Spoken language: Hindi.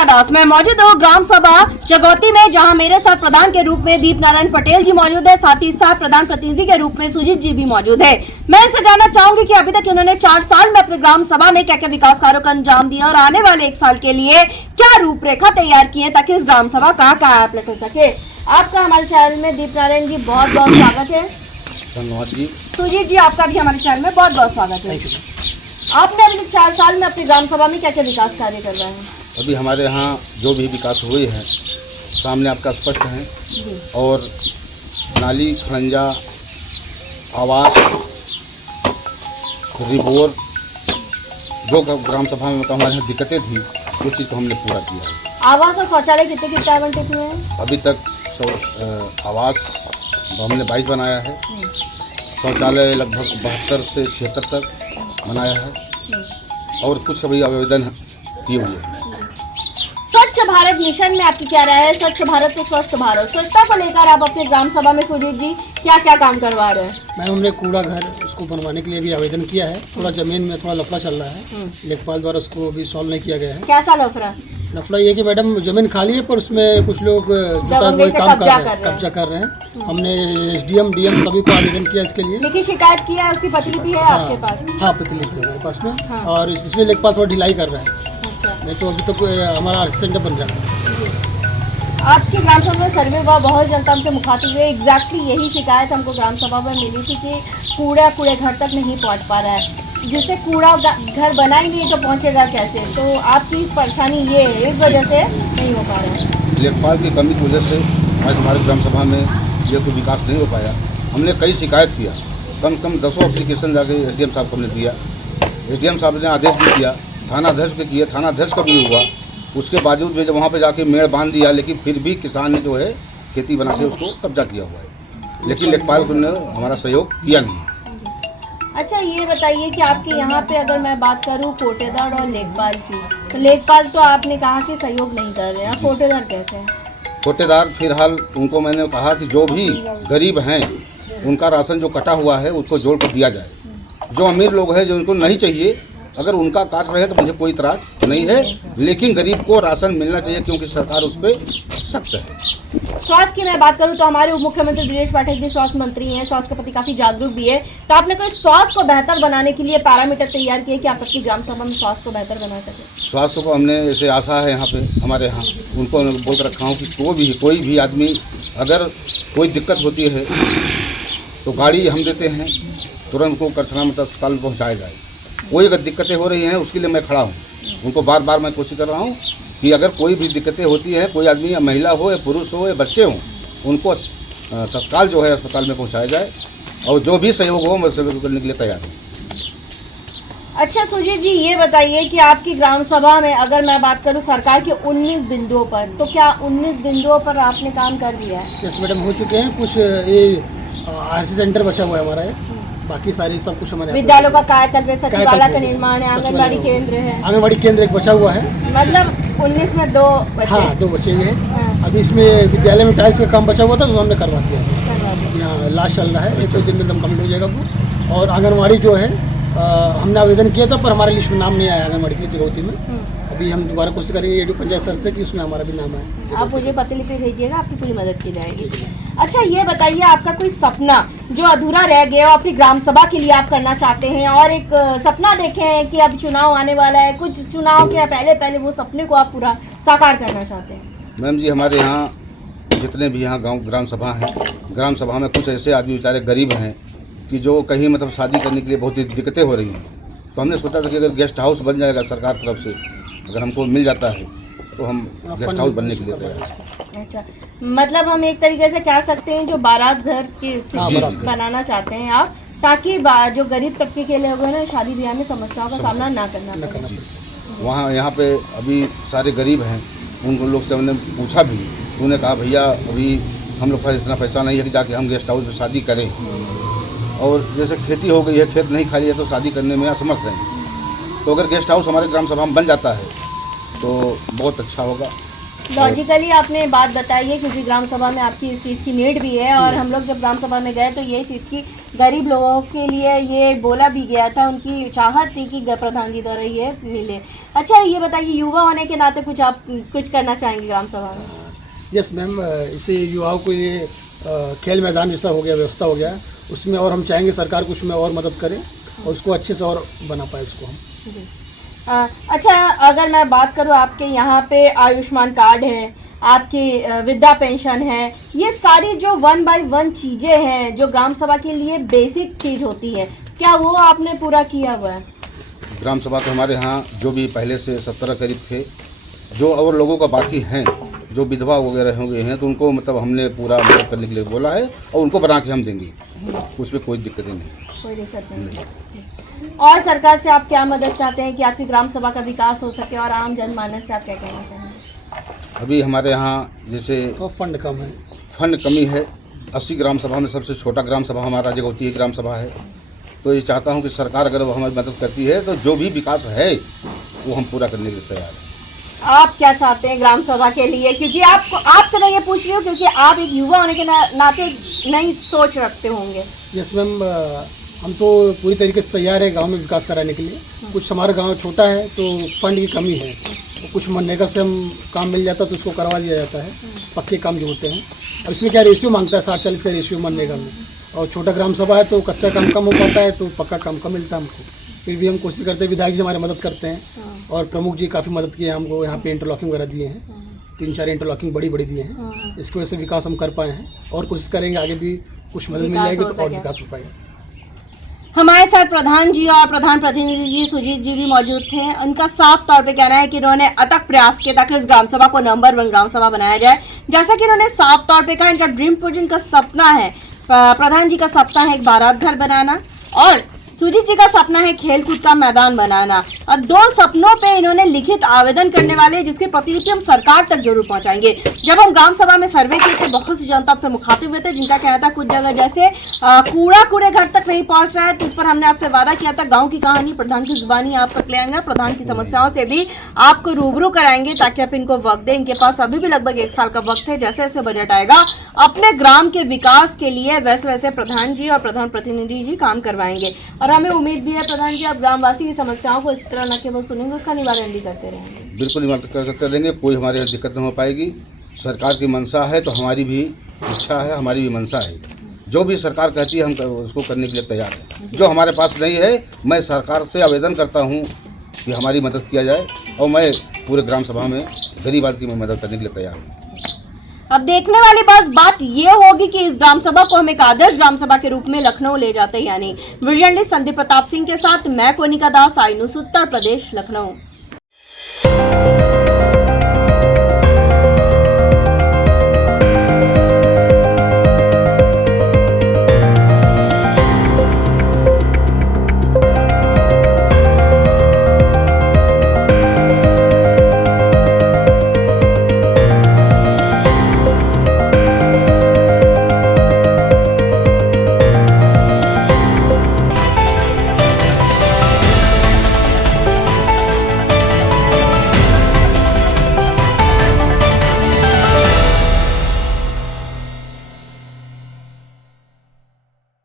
मोनिका दास। मैं मौजूद हूँ ग्राम सभा जगौती में, जहाँ मेरे साथ प्रधान के रूप में दीप नारायण पटेल जी मौजूद है, साथ ही साथ प्रधान प्रतिनिधि के रूप में सुजीत जी भी मौजूद है। मैं इनसे जानना चाहूंगी कि अभी तक इन्होंने 4 साल में अपने ग्राम सभा में क्या क्या विकास कार्यों का अंजाम दिया और आने वाले 1 साल के लिए क्या रूपरेखा तैयार की है ताकि इस ग्राम सभा का कायापलट हो सके। आपका हमारे चैनल में दीप नारायण जी बहुत बहुत स्वागत है। धन्यवाद जी। सुजीत जी आपका भी हमारे चैनल में बहुत बहुत स्वागत है। आपने अभी 4 साल में अपनी ग्राम सभा में क्या क्या विकास कार्य कर रहे हैं? अभी हमारे यहाँ जो भी विकास हुए हैं सामने आपका स्पष्ट है, और नाली, खड़ंजा, आवास, रिबोर, जो ग्राम सभा में मतलब हमारे यहाँ दिक्कतें थी उस चीज़ को हमने पूरा किया है। आवास और शौचालय कितने आवंटित हुए हैं? अभी तक आवास हमने 22 बनाया है, शौचालय लगभग 72 से 76 तक बनाया है, और कुछ अभी आवेदन किए हुए हैं। स्वच्छ भारत मिशन में आपकी क्या राय है? स्वच्छ भारत तो स्वस्थ भारत, स्वच्छता को लेकर आप अपने ग्राम सभा में सुजीत जी क्या क्या काम करवा रहे हैं? मैम, हमने कूड़ा घर उसको बनवाने के लिए भी आवेदन किया है। थोड़ा जमीन में थोड़ा लफड़ा चल रहा है, लेखपाल द्वारा उसको अभी सॉल्व नहीं किया गया है। कैसा लफड़ा? लफड़ा ये कि मैडम जमीन खाली है, पर उसमें कुछ लोग कब्जा कर रहे हैं। हमने SDM DM सभी को आवेदन किया इसके लिए। लिखित शिकायत किया है, उसकी प्रतिलिपि है आपके पास? हाँ, प्रतिलिपि है मेरे पास में। और इसमें लेखपाल थोड़ा ढिलाई कर रहा है, नहीं तो अभी तक हमारा असिस्टेंट बन जाएगा। आपकी ग्राम सभा में सर्वे हुआ, बहुत जनता हमसे मुखातिब हुए, एग्जैक्टली यही शिकायत हमको ग्राम सभा में मिली थी कि कूड़ा कूड़े घर तक नहीं पहुंच पा रहा है। जिससे कूड़ा घर बनाएंगे तो पहुंचेगा कैसे? तो आपकी परेशानी ये है, इस वजह से नहीं हो पा रहा है। लेखपाल की कमी की वजह से आज हमारे ग्राम सभा में ये कोई विकास नहीं हो पाया। हमने कई शिकायत किया, कम से कम 10 एप्लीकेशन जाके SDM साहब को हमने दिया। SDM साहब ने आदेश भी किया, थानाध्यक्ष के किए, थानाध्यक्ष का भी हुआ। उसके बावजूद भी जब वहाँ पे जाके मेड़ बांध दिया, लेकिन फिर भी किसान ने जो है खेती बना के उसको कब्जा किया हुआ है, लेकिन लेखपाल ने हमारा सहयोग किया नहीं। अच्छा, ये बताइए कि आपके यहाँ पे अगर मैं बात करूँ कोटेदार और लेखपाल की, तो लेखपाल तो आपने कहा कि सहयोग नहीं कर रहे हैं, कोटेदार कैसे हैं? कोटेदार फिलहाल उनको मैंने कहा कि जो भी गरीब हैं उनका राशन जो कटा हुआ है उसको जोड़ कर दिया जाए। जो अमीर लोग हैं जो उनको नहीं चाहिए, अगर उनका काट रहे तो मुझे कोई इतराज नहीं है, लेकिन गरीब को राशन मिलना चाहिए क्योंकि सरकार उस पर सख्त है। स्वास्थ्य की मैं बात करूं तो हमारे उप मुख्यमंत्री ब्रजेश पाठक जी स्वास्थ्य मंत्री हैं, स्वास्थ्य के प्रति काफी जागरूक भी है। तो आपने कोई स्वास्थ्य को बेहतर बनाने के लिए पैरामीटर तैयार किए कि आप अपनी ग्राम सभा में स्वास्थ्य को बेहतर बना सके? स्वास्थ्य को हमने ऐसे आशा है यहाँ पे हमारे यहाँ, उनको बोल कर रखा हूँ कि कोई भी आदमी अगर कोई दिक्कत होती है तो गाड़ी हम देते हैं, तुरंत को करछना में अस्पताल में पहुँचाया जाए। कोई अगर दिक्कतें हो रही हैं उसके लिए मैं खड़ा हूँ। उनको बार बार मैं कोशिश कर रहा हूँ कि अगर कोई भी दिक्कतें होती हैं, कोई आदमी या महिला हो या पुरुष हो या बच्चे हों, उनको तत्काल जो है अस्पताल में पहुँचाया जाए, और जो भी सहयोग हो मैं सहयोग करने के लिए तैयार हूँ। अच्छा सुजीत जी, ये बताइए कि आपकी ग्राम सभा में अगर मैं बात करूं सरकार के 19 बिंदुओं पर, तो क्या 19 बिंदुओं पर आपने काम कर दिया है? यस मैडम, हो चुके हैं। कुछ ये RC सेंटर बचा हुआ है हमारा, बाकी सारी सब कुछ हमारे विद्यालयों का कायाकल्प, सचिवालय का निर्माण है, आंगनबाड़ी केंद्र है। आंगनबाड़ी केंद्र एक बचा हुआ है, मतलब 19 में 2 बचे। हाँ, 2 बचे हुए हैं। अभी इसमें विद्यालय में टाइल्स का काम बचा हुआ था तो हमने करवा दिया। यहाँ लास्ट चल रहा है, 1-2 दिन में एकदम कम्प्लीट हो जाएगा वो। और आंगनबाड़ी जो है हमने आवेदन किया था, पर हमारे लिस्ट में नाम नहीं आया आंगनबाड़ी की जगौती में। अभी हम दोबारा कोशिश करेंगे ADO पंचायत सर से कि उसमें हमारा भी नाम आए। आप मुझे प्रतिलिपि भेजिएगा, आपकी पूरी मदद की जाएगी। अच्छा, ये बताइए आपका कोई सपना जो अधूरा रह गया हो अपनी ग्राम सभा के लिए आप करना चाहते हैं, और एक सपना देखें हैं कि अब चुनाव आने वाला है, कुछ चुनाव के पहले वो सपने को आप पूरा साकार करना चाहते हैं? मैम जी, हमारे यहाँ जितने भी यहाँ गाँव ग्राम सभा हैं, ग्राम सभा में कुछ ऐसे आदमी बेचारे गरीब हैं कि जो कहीं मतलब शादी करने के लिए बहुत ही दिक्कतें हो रही हैं। तो हमने सोचा था कि अगर गेस्ट हाउस बन जाएगा सरकार तरफ से, अगर हमको मिल जाता है तो हम गेस्ट हाउस बनने के लिए तैयार हैं। अच्छा, मतलब हम एक तरीके से कह सकते हैं जो बारात घर की स्थिति बनाना चाहते हैं आप, ताकि जो गरीब तबके के लोग हैं ना, शादी ब्याह में समस्याओं का सामना ना करना पड़े। वहाँ यहाँ पे अभी सारे गरीब हैं, उन लोग से हमने पूछा भी, उन्होंने कहा भैया अभी हम लोग का इतना पैसा नहीं है कि जाके हम गेस्ट हाउस में शादी करें, और जैसे खेती हो गई है, खेत नहीं खाली है तो शादी करने में असमर्थ हैं। तो अगर गेस्ट हाउस हमारे ग्राम सभा में बन जाता है तो बहुत अच्छा होगा। लॉजिकली आपने बात बताई है, क्योंकि ग्राम सभा में आपकी इस चीज़ की नीड भी है। और हम लोग जब ग्राम सभा में गए तो ये चीज़ की गरीब लोगों के लिए ये बोला भी गया था, उनकी चाहत थी कि प्रधान जी द्वारा ये मिले। अच्छा, ये बताइए, युवा होने के नाते आप कुछ करना चाहेंगे ग्राम सभा में? यस मैम, इसे युवाओं को ये खेल मैदान जैसा हो गया, व्यवस्था हो गया, उसमें और हम चाहेंगे सरकार को उसमें और मदद करे और उसको अच्छे से और बना पाए उसको हम। जी। अच्छा, अगर मैं बात करूँ, आपके यहाँ पे आयुष्मान कार्ड है, आपकी वृद्धा पेंशन है, ये सारी जो 1 by 1 चीज़ें हैं जो ग्राम सभा के लिए बेसिक चीज़ होती है, क्या वो आपने पूरा किया हुआ है? ग्राम सभा तो हमारे यहाँ जो भी पहले से 17 करीब थे, जो और लोगों का बाकी हैं, जो विधवा वगैरह हो गए हैं, तो उनको मतलब हमने पूरा मदद करने के लिए बोला है और उनको बना के हम देंगे, उसमें कोई दिक्कत नहीं। कोई दिक्कत नहीं। और सरकार से आप क्या मदद चाहते हैं कि आपकी ग्राम सभा का विकास हो सके, और आम जनमानस से आप क्या कहना चाहेंगे? अभी हमारे यहाँ जैसे फंड कम है, फंड कमी है। 80 ग्राम सभा में सबसे छोटा ग्राम सभा हमारा जगौती ग्राम सभा है। तो ये चाहता हूँ कि सरकार अगर वो हमारी मदद करती है तो जो भी विकास है वो हम पूरा करने के लिए तैयार हैं। आप क्या चाहते हैं ग्राम सभा के लिए? क्योंकि आपसे मैं ये पूछ रही हूँ क्योंकि आप एक युवा होने के नाते नई सोच रखते होंगे। यस मैम, हम तो पूरी तरीके से तैयार है गांव में विकास कराने के लिए। कुछ हमारा गांव छोटा है तो फंड की कमी है, तो कुछ मनरेगा से हम काम मिल जाता तो उसको करवा दिया जाता है, पक्के काम जो होते हैं। अब इसमें क्या रेशियो मांगता है, 60-40 का रेशियो मनरेगा में, और छोटा ग्राम सभा है तो कच्चा काम कम हो पाता है, तो पक्का काम कम मिलता है हमको। फिर भी हम कोशिश करते हैं, विधायक जी हमारी मदद करते हैं और प्रमुख जी काफ़ी मदद की है हमको, यहाँ पे इंटरलॉकिंग वगैरह दिए हैं, 3-4 इंटरलॉकिंग बड़ी दिए हैं। इसकी वजह से विकास हम कर पाए हैं और कोशिश करेंगे आगे भी कुछ मदद मिल जाएगी तो और विकास हो पाएगा। हमारे साथ प्रधान जी और प्रधान प्रतिनिधि जी सुजीत जी भी मौजूद थे। उनका साफ तौर पे कहना है कि इन्होंने अथक प्रयास किया ताकि इस ग्राम सभा को नंबर 1 ग्राम सभा बनाया जाए। जैसा कि इन्होंने साफ तौर पे कहा, इनका ड्रीम प्रोजेक्ट का सपना है, प्रधान जी का सपना है एक बारात घर बनाना, और सुजीत जी का सपना है खेल कूद का मैदान बनाना। और 2 सपनों पे इन्होंने लिखित आवेदन करने वाले, जिसके प्रतिलिपि हम सरकार तक जरूर पहुंचाएंगे। जब हम ग्राम सभा में सर्वे किए थे, बहुत सी जनता से मुखातिब हुए थे, जिनका कहना था कुछ जगह जैसे कूड़ा कूड़े घर तक नहीं पहुंच रहा है, तो इस पर हमने आपसे वादा किया था गाँव की कहानी प्रधान की जुबानी आप तक ले आएंगे, प्रधान की समस्याओं से भी आपको रूबरू कराएंगे ताकि आप इनको वक्त दें। इनके पास अभी भी लगभग 1 साल का वक्त है। जैसे जैसे बजट आएगा अपने ग्राम के विकास के लिए वैसे वैसे प्रधान जी और प्रधान प्रतिनिधि जी काम करवाएंगे। और हमें उम्मीद भी है प्रधान जी, आप ग्रामवासी की समस्याओं को इस तरह न केवल सुनेंगे, उसका निवारण भी करते रहेंगे। बिल्कुल निवारण करते रहेंगे, कोई हमारे यहाँ दिक्कत नहीं हो पाएगी। सरकार की मंशा है तो हमारी भी इच्छा है, हमारी भी मंशा है। जो भी सरकार कहती है हम उसको करने के लिए तैयार हैं। जो हमारे पास नहीं है, मैं सरकार से आवेदन करता हूँ कि हमारी मदद किया जाए, और मैं पूरे ग्राम सभा में गरीब आदमी की मदद करने के लिए तैयार हूँ। अब देखने वाली बात ये होगी कि इस ग्राम सभा को हम एक आदर्श ग्राम सभा के रूप में लखनऊ ले जाते हैं, यानी विजर्नलिस्ट संदीप प्रताप सिंह के साथ मैं कोनिका दास, आई न्यूज़ उत्तर प्रदेश, लखनऊ।